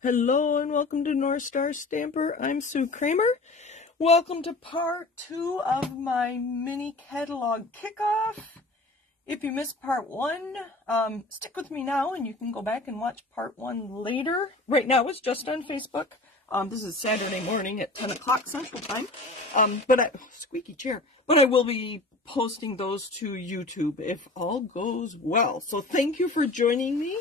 Hello and welcome to North Star Stamper. I'm Sue Kramer. Welcome to part 2 of my mini catalog kickoff. If you missed part 1, stick with me now and you can go back and watch part 1 later. Right now it's just on Facebook. This is Saturday morning at 10 o'clock Central Time. Squeaky chair. But I will be posting those to YouTube if all goes well. So thank you for joining me.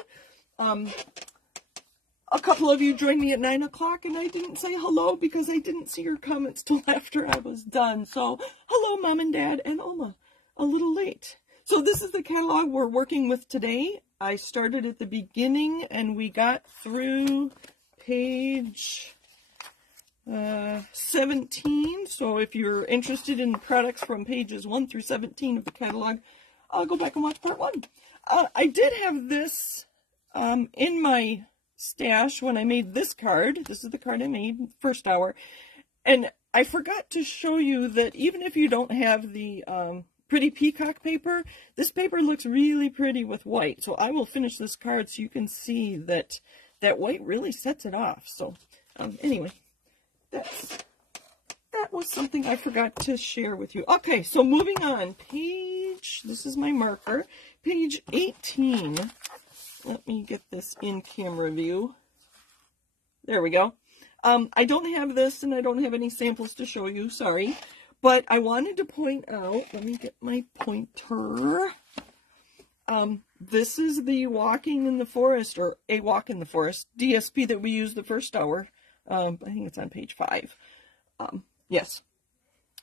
A couple of you joined me at 9 o'clock and I didn't say hello because I didn't see your comments till after I was done. So, hello Mom and Dad and Oma. A little late. So this is the catalog we're working with today. I started at the beginning and we got through page 17. So if you're interested in products from pages 1 through 17 of the catalog, I'll go back and watch part 1. I did have this in my stash when I made this card. This is the card I made first hour, and I forgot to show you that even if you don't have the pretty peacock paper, this paper looks really pretty with white. So I will finish this card so you can see that that white really sets it off. So anyway, that was something I forgot to share with you. Okay, so moving on, this is my marker, page 18. Let me get this in camera view. There we go. I don't have this and I don't have any samples to show you, sorry. But I wanted to point out, let me get my pointer. This is the Walking in the Forest, or A Walk in the Forest, DSP that we used the first hour. I think it's on page 5. Yes.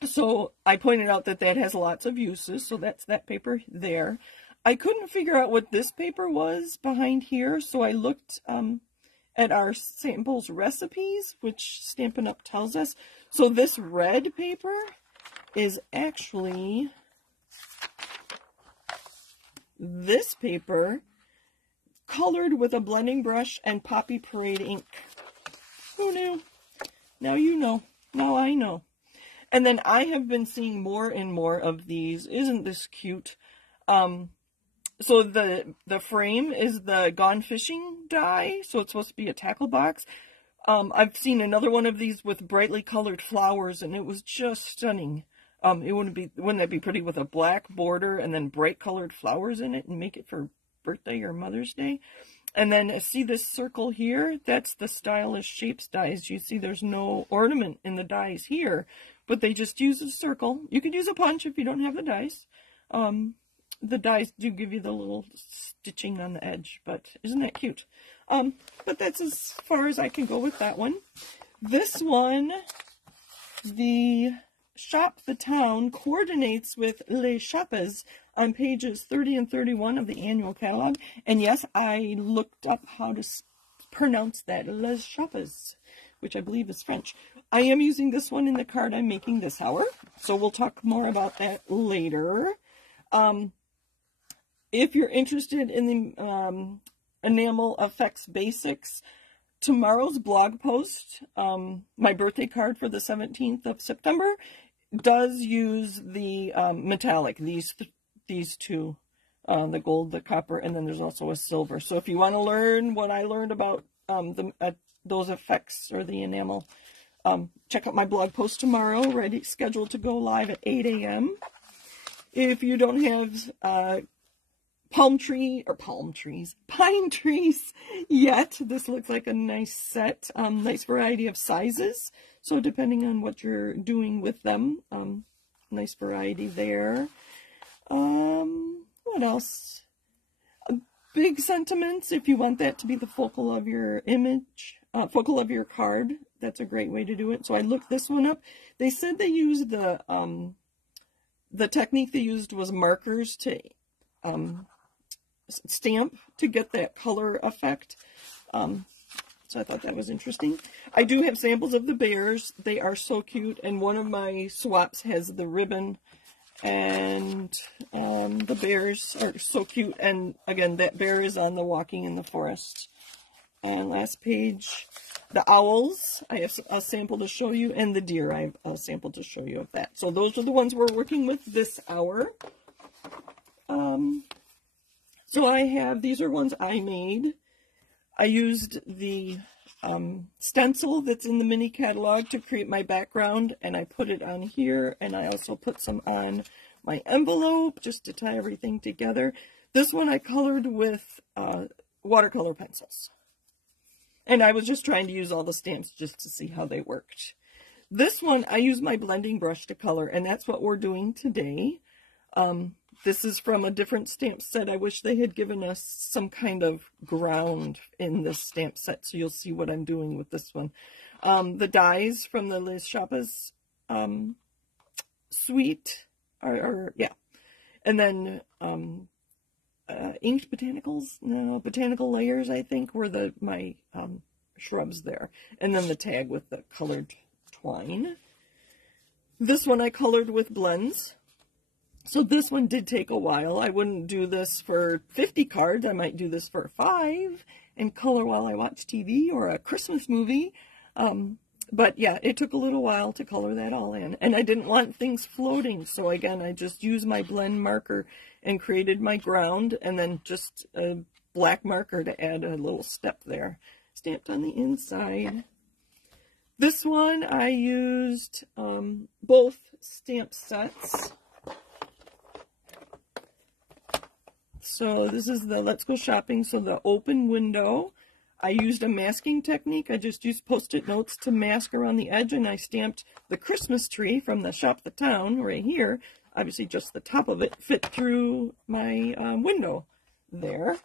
So I pointed out that that has lots of uses, so that's that paper there. I couldn't figure out what this paper was behind here, so I looked at our samples recipes, which Stampin' Up! Tells us. So this red paper is actually this paper colored with a blending brush and Poppy Parade ink. Who knew? Now you know. Now I know. And then I have been seeing more and more of these. Isn't this cute? So the frame is the Gone Fishing die, so it's supposed to be a tackle box. I've seen another one of these with brightly colored flowers, and it was just stunning. Wouldn't that be pretty with a black border and then bright colored flowers in it and make it for birthday or Mother's Day? And then see this circle here? That's the Stylish Shapes dies. You see there's no ornament in the dies here, but they just use a circle. You could use a punch if you don't have the dies. The dies do give you the little stitching on the edge, but isn't that cute? But that's as far as I can go with that one. This one, the Shop the Town, coordinates with Les Chappes on pages 30 and 31 of the annual catalog. And yes, I looked up how to pronounce that, Les Chappes, which I believe is French. I am using this one in the card I'm making this hour, so we'll talk more about that later. If you're interested in the enamel effects basics, tomorrow's blog post, my birthday card for the 17th of September, does use the metallic, these two, the gold, the copper, and then there's also a silver. So if you want to learn what I learned about those effects or the enamel, check out my blog post tomorrow, scheduled to go live at 8 a.m. If you don't have pine trees yet, this looks like a nice set, nice variety of sizes. So depending on what you're doing with them, nice variety there. What else? Big sentiments, if you want that to be the focal of your image, focal of your card, that's a great way to do it. So I looked this one up. They said they used the technique they used was markers to stamp to get that color effect. So I thought that was interesting. I do have samples of the bears. They are so cute, and one of my swaps has the ribbon, and the bears are so cute. And again, that bear is on the Walking in the Forest. And last page, the owls, I have a sample to show you, and the deer, I have a sample to show you of that. So those are the ones we're working with this hour. So I have, these are ones I made. I used the stencil that's in the mini catalog to create my background, and I put it on here, and I also put some on my envelope just to tie everything together. This one I colored with watercolor pencils. And I was just trying to use all the stamps just to see how they worked. This one, I use my blending brush to color, and that's what we're doing today. This is from a different stamp set. I wish they had given us some kind of ground in this stamp set, so you'll see what I'm doing with this one. The dies from the Les Chapas suite, yeah. And then inked botanicals, no, botanical layers, I think, were my shrubs there. And then the tag with the colored twine. This one I colored with blends. So this one did take a while. I wouldn't do this for 50 cards. I might do this for 5 and color while I watch TV or a Christmas movie. But yeah, it took a little while to color that all in. And I didn't want things floating. So again, I just used my blend marker and created my ground, and then just a black marker to add a little step there. Stamped on the inside. This one I used both stamp sets. So this is the Let's Go Shopping, so the open window. I used a masking technique. I just used Post-it notes to mask around the edge, and I stamped the Christmas tree from the Shop the Town right here. Obviously just the top of it fit through my window there.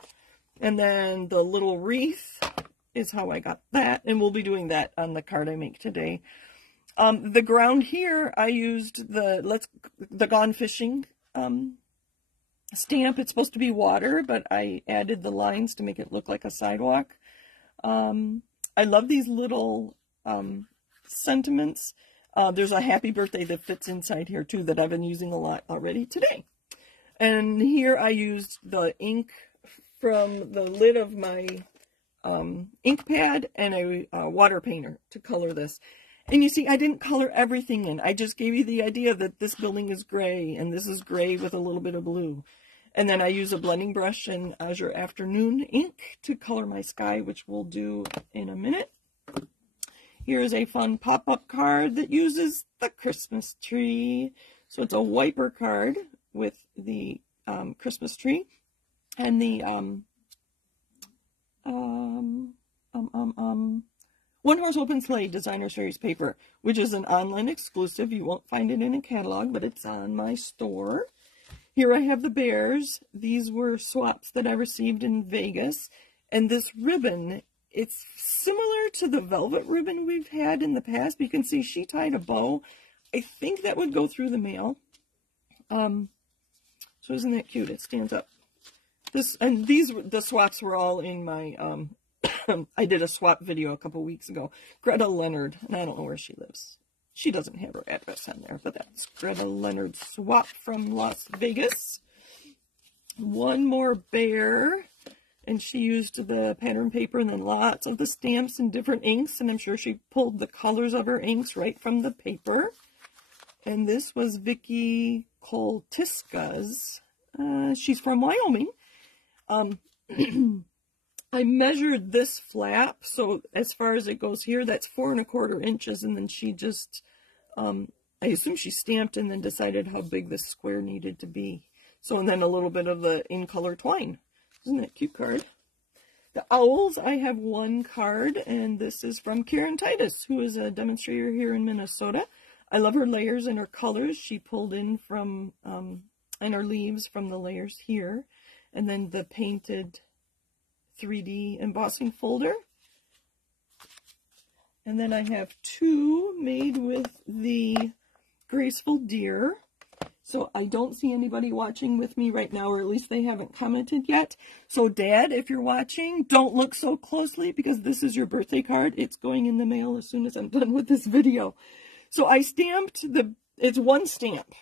And then the little wreath is how I got that, and we'll be doing that on the card I make today. The ground here, I used the Gone Fishing stamp. It's supposed to be water, but I added the lines to make it look like a sidewalk. I love these little sentiments. There's a happy birthday that fits inside here too that I've been using a lot already today. And here I used the ink from the lid of my ink pad and a water painter to color this. And you see, I didn't color everything in. I just gave you the idea that this building is gray, and this is gray with a little bit of blue. And then I use a blending brush and Azure Afternoon ink to color my sky, which we'll do in a minute. Here's a fun pop-up card that uses the Christmas tree. So it's a wiper card with the Christmas tree and the One Horse Open Sleigh Designer Series paper, which is an online exclusive. You won't find it in a catalog, but it's on my store. Here I have the bears. These were swaps that I received in Vegas. And this ribbon, it's similar to the velvet ribbon we've had in the past. But you can see she tied a bow. I think that would go through the mail. So isn't that cute? It stands up. The swaps were all in my, I did a swap video a couple weeks ago. Greta Leonard, and I don't know where she lives. She doesn't have her address on there, but that's Greta Leonard's swap from Las Vegas. One more bear, and she used the pattern paper and then lots of the stamps and different inks, and I'm sure she pulled the colors of her inks right from the paper. And this was Vicky Koltiska's. She's from Wyoming. I measured this flap, so as far as it goes here, that's 4 1/4 inches, and then she just, I assume she stamped and then decided how big this square needed to be. So, and then a little bit of the in-color twine. Isn't that a cute card? The owls, I have one card, and this is from Karen Titus, who is a demonstrator here in Minnesota. I love her layers and her colors. She pulled in from, and her leaves from the layers here, and then the painted 3D embossing folder. And then I have 2 made with the Graceful Deer. So I don't see anybody watching with me right now, or at least they haven't commented yet. So Dad, if you're watching, don't look so closely because this is your birthday card. It's going in the mail as soon as I'm done with this video. So I stamped it's one stamp.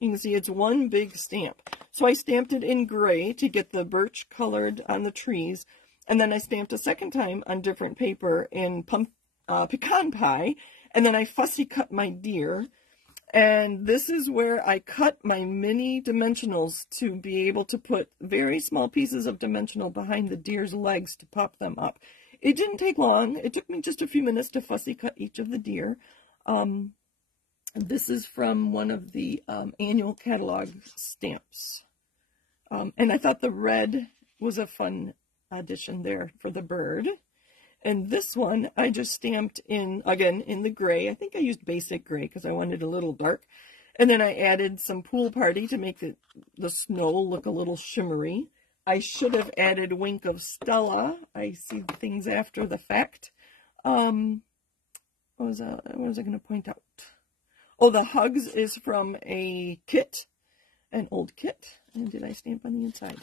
You can see it's one big stamp. So I stamped it in gray to get the birch colored on the trees. And then I stamped a second time on different paper in pecan pie. And then I fussy cut my deer. And this is where I cut my mini dimensionals to be able to put very small pieces of dimensional behind the deer's legs to pop them up. It didn't take long. It took me just a few minutes to fussy cut each of the deer. This is from one of the annual catalog stamps. And I thought the red was a fun addition there for the bird. And this one I just stamped in, again, in the gray. I think I used basic gray because I wanted a little dark. And then I added some Pool Party to make the snow look a little shimmery. I should have added Wink of Stella. I see things after the fact. What was I going to point out? Oh, the Hugs is from a kit, an old kit. And did I stamp on the inside?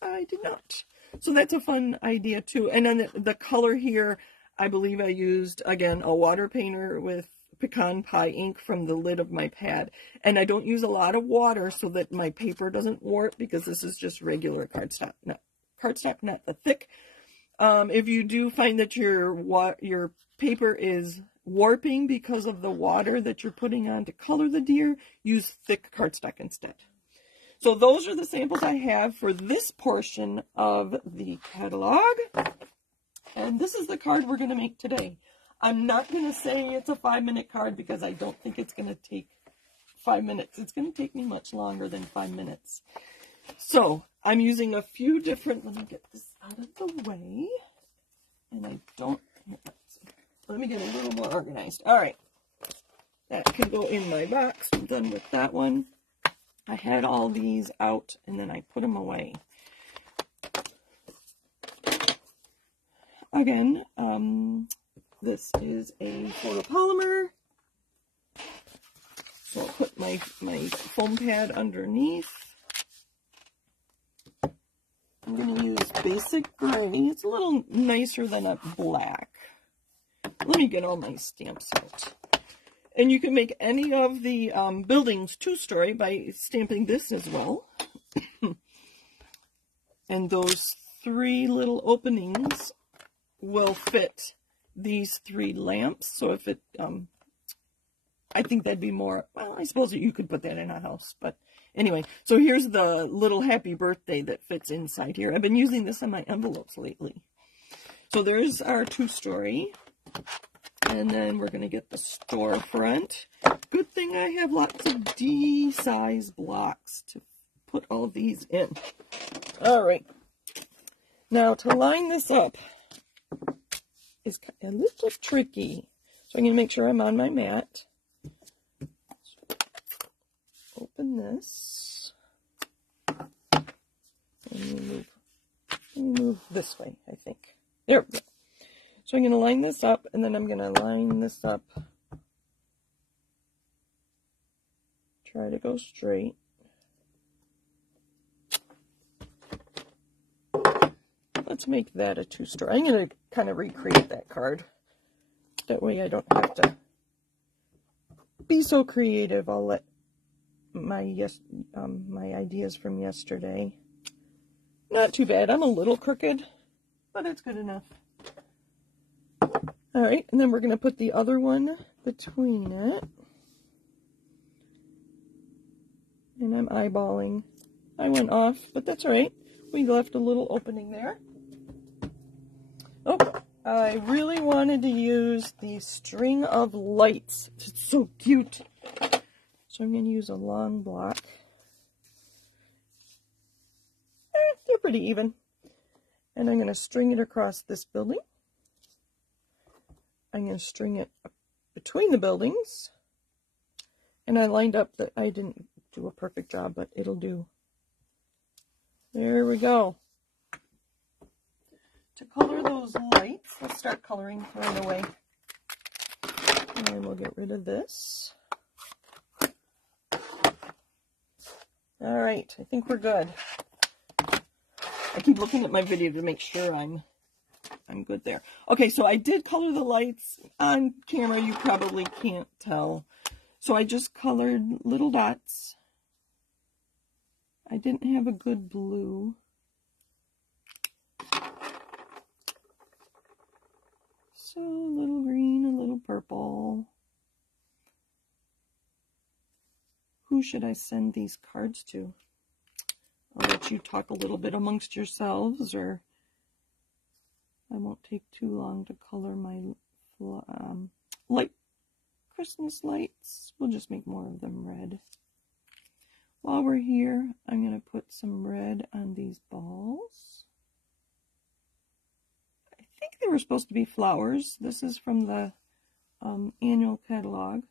I did not. So that's a fun idea too. And then the color here, I believe I used, again, a water painter with pecan pie ink from the lid of my pad. And I don't use a lot of water so that my paper doesn't warp, because this is just regular cardstock, not the thick. If you do find that your paper is warping because of the water that you're putting on to color the deer, use thick cardstock instead. So those are the samples I have for this portion of the catalog. And this is the card we're going to make today. I'm not going to say it's a 5-minute card because I don't think it's going to take 5 minutes. It's going to take me much longer than 5 minutes. So I'm using a few different, let me get this out of the way. And I don't, let me get a little more organized. All right. That can go in my box. I'm done with that one. I had all these out and then I put them away. Again, this is a photopolymer. So I'll put my foam pad underneath. I'm going to use basic gray. It's a little nicer than a black. Let me get all my stamps out. And you can make any of the buildings 2-story by stamping this as well. And those 3 little openings will fit these 3 lamps. So if it, I think that'd be more, well, I suppose that you could put that in a house. But anyway, so here's the little happy birthday that fits inside here. I've been using this on my envelopes lately. So there's our 2-story. And then we're going to get the storefront. Good thing I have lots of D-size blocks to put all these in. All right. Now, to line this up is a little tricky. So I'm going to make sure I'm on my mat. Open this. And move this way, I think. There we go. So I'm going to line this up, and then I'm going to line this up. Try to go straight. Let's make that a 2-story. I'm going to kind of recreate that card. That way I don't have to be so creative. I'll let my ideas from yesterday. Not too bad. I'm a little crooked, but it's good enough. All right, and then we're going to put the other one between it. And I'm eyeballing. I went off, but that's all right. We left a little opening there. Oh, I really wanted to use the string of lights. It's so cute. So I'm going to use a long block. They're pretty even. And I'm going to string it across this building. I'm going to string it between the buildings. And I lined up that I didn't do a perfect job, but it'll do. There we go. To color those lights, let's start coloring right away. And then we'll get rid of this. All right, I think we're good. I keep looking at my video to make sure I'm good there. Okay, so I did color the lights. On camera, you probably can't tell. So I just colored little dots. I didn't have a good blue. So a little green, a little purple. who should I send these cards to? I'll let you talk a little bit amongst yourselves, or I won't take too long to color my light Christmas lights. We'll just make more of them red. While we're here, I'm going to put some red on these balls. I think they were supposed to be flowers. This is from the annual catalog.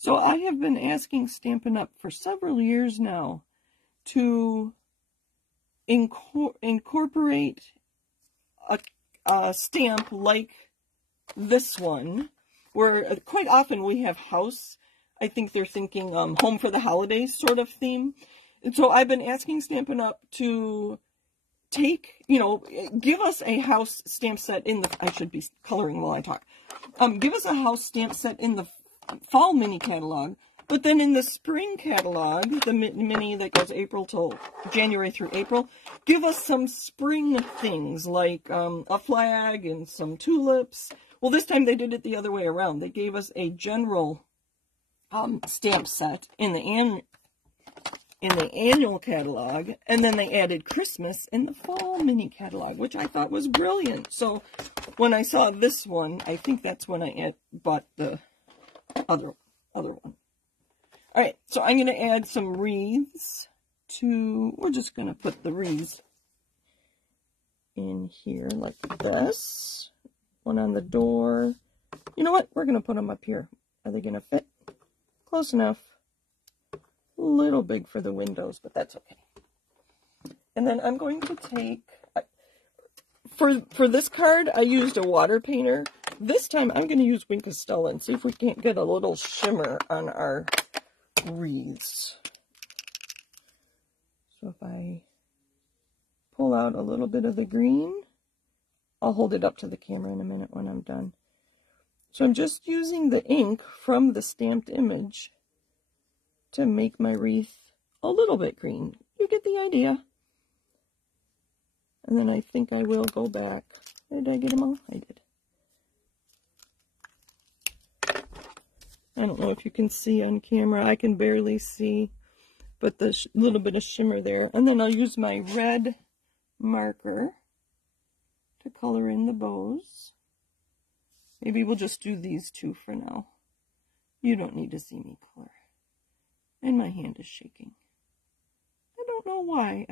So I have been asking Stampin' Up! For several years now to incorporate a stamp like this one, where quite often we have house. I think they're thinking home for the holidays sort of theme. And so I've been asking Stampin' Up! To take, give us a house stamp set in the, I should be coloring while I talk. Give us a house stamp set in the fall mini catalog, but then in the spring catalog, the mini that goes April till January through April, give us some spring things like a flag and some tulips. Well, this time they did it the other way around. They gave us a general stamp set in the annual catalog, and then they added Christmas in the fall mini catalog, which I thought was brilliant. So when I saw this one, I think that's when I bought the other one. All right, so I'm going to add some wreaths to, we're just going to put the wreaths in here like this. One on the door. You know what? We're going to put them up here. Are they going to fit? Close enough. A little big for the windows, but that's okay. And then I'm going to take, for this card, I used a water painter. This time I'm going to use Wink of Stella and see if we can't get a little shimmer on our wreaths. So if I pull out a little bit of the green, I'll hold it up to the camera in a minute when I'm done. So I'm just using the ink from the stamped image to make my wreath a little bit green. You get the idea. And then I think I will go back. Did I get them all? I did. I don't know if you can see on camera. I can barely see, but the little bit of shimmer there. And then I'll use my red marker to color in the bows. Maybe we'll just do these two for now. You don't need to see me color. And my hand is shaking. I don't know why.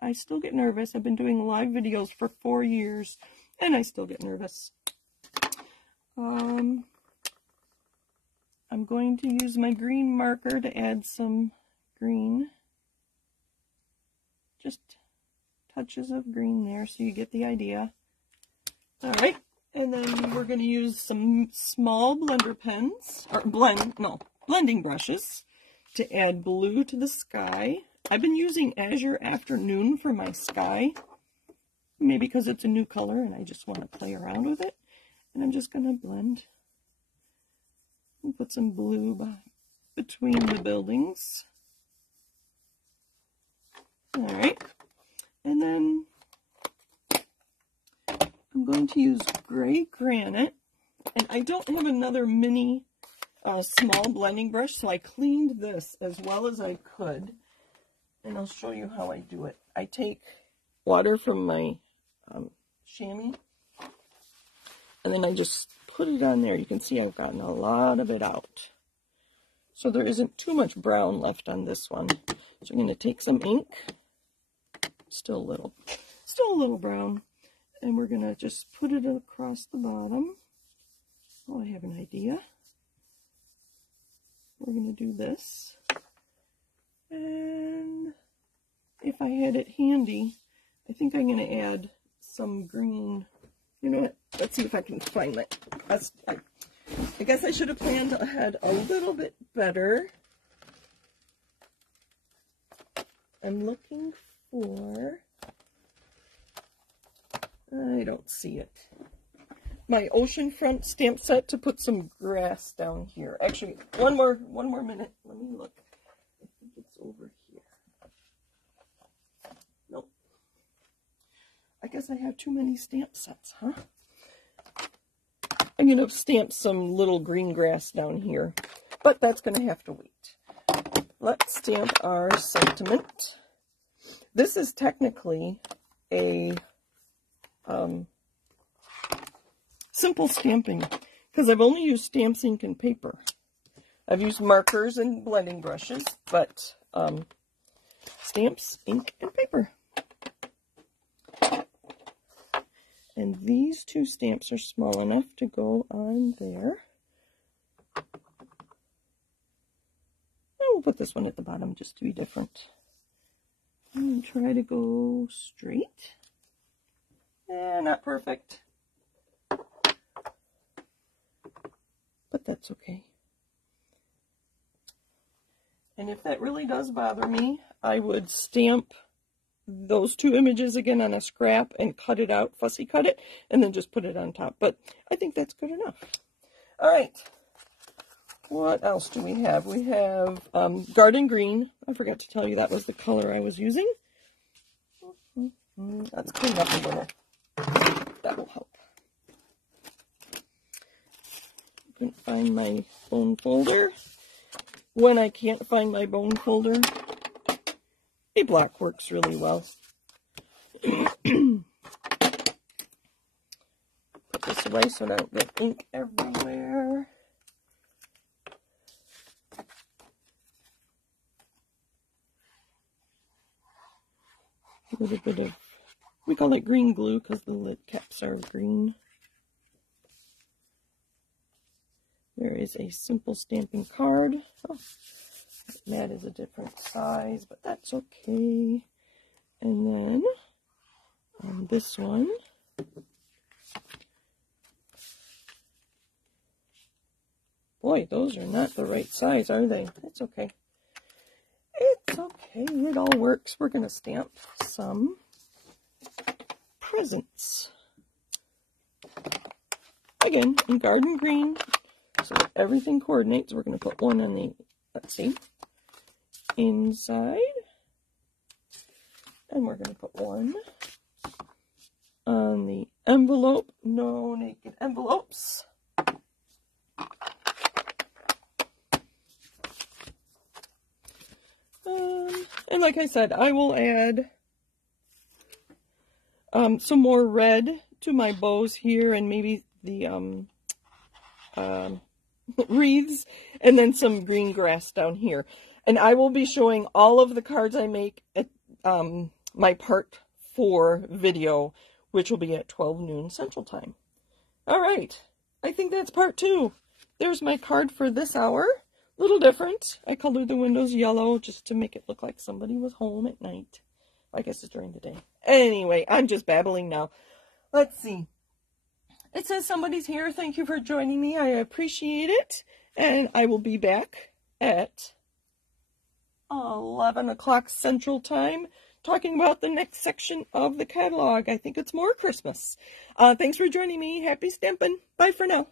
I still get nervous. I've been doing live videos for 4 years, and I still get nervous. I'm going to use my green marker to add some green. Just touches of green there, so you get the idea. All right, and then we're going to use some small blender pens, or blending brushes, to add blue to the sky. I've been using Azure Afternoon for my sky, maybe because it's a new color and I just want to play around with it. And I'm just going to blend and put some blue between the buildings. All right, and then I'm going to use gray granite, and I don't have another mini small blending brush, so I cleaned this as well as I could, and I'll show you how I do it. I take water from my chamois, and then I just put it on there. You can see I've gotten a lot of it out, so there isn't too much brown left on this one. So I'm going to take some ink, still a little brown, and we're going to just put it across the bottom. Oh, I have an idea. We're going to do this, and if I had it handy, I think I'm going to add some green. You know what? Let's see if I can find it. I guess I should have planned ahead a little bit better. I'm looking for, I don't see it, my oceanfront stamp set to put some grass down here. Actually, one more minute. Let me look. I think it's over here. Nope. I guess I have too many stamp sets, huh? I'm going to stamp some little green grass down here, but that's going to have to wait. let's stamp our sentiment. This is technically a simple stamping because I've only used stamps, ink, and paper. I've used markers and blending brushes, but stamps, ink, and paper. And these two stamps are small enough to go on there. We'll put this one at the bottom just to be different. And try to go straight. Not perfect. But that's okay. And if that really does bother me, I would stamp those two images again on a scrap and cut it out, fussy cut it, and then just put it on top. But I think that's good enough. All right. What else do we have? We have garden green. I forgot to tell you that was the color I was using. Let's clean up a little. That will help. Couldn't find my bone folder. When I can't find my bone folder, a block works really well. Put this away so I don't get ink everywhere. A little bit of, we call it green glue because the lid caps are green. There is a simple stamping card. Oh, that is a different size, but that's okay. And then on this one, boy, those are not the right size, are they? That's okay. It's okay. It all works. We're going to stamp some presents. Again, in garden green, so that everything coordinates. We're going to put one on the, let's see, inside. And we're going to put one on the envelope. No naked envelopes. And like I said, I will add some more red to my bows here and maybe the wreaths and then some green grass down here. And I will be showing all of the cards I make at my part 4 video, which will be at 12 noon Central Time. All right, I think that's part 2. There's my card for this hour. Little different. I colored the windows yellow just to make it look like somebody was home at night. I guess it's during the day. Anyway, I'm just babbling now. Let's see. It says somebody's here. Thank you for joining me. I appreciate it. And I will be back at 11 o'clock Central Time talking about the next section of the catalog. I think it's more Christmas. Thanks for joining me. Happy stamping. Bye for now.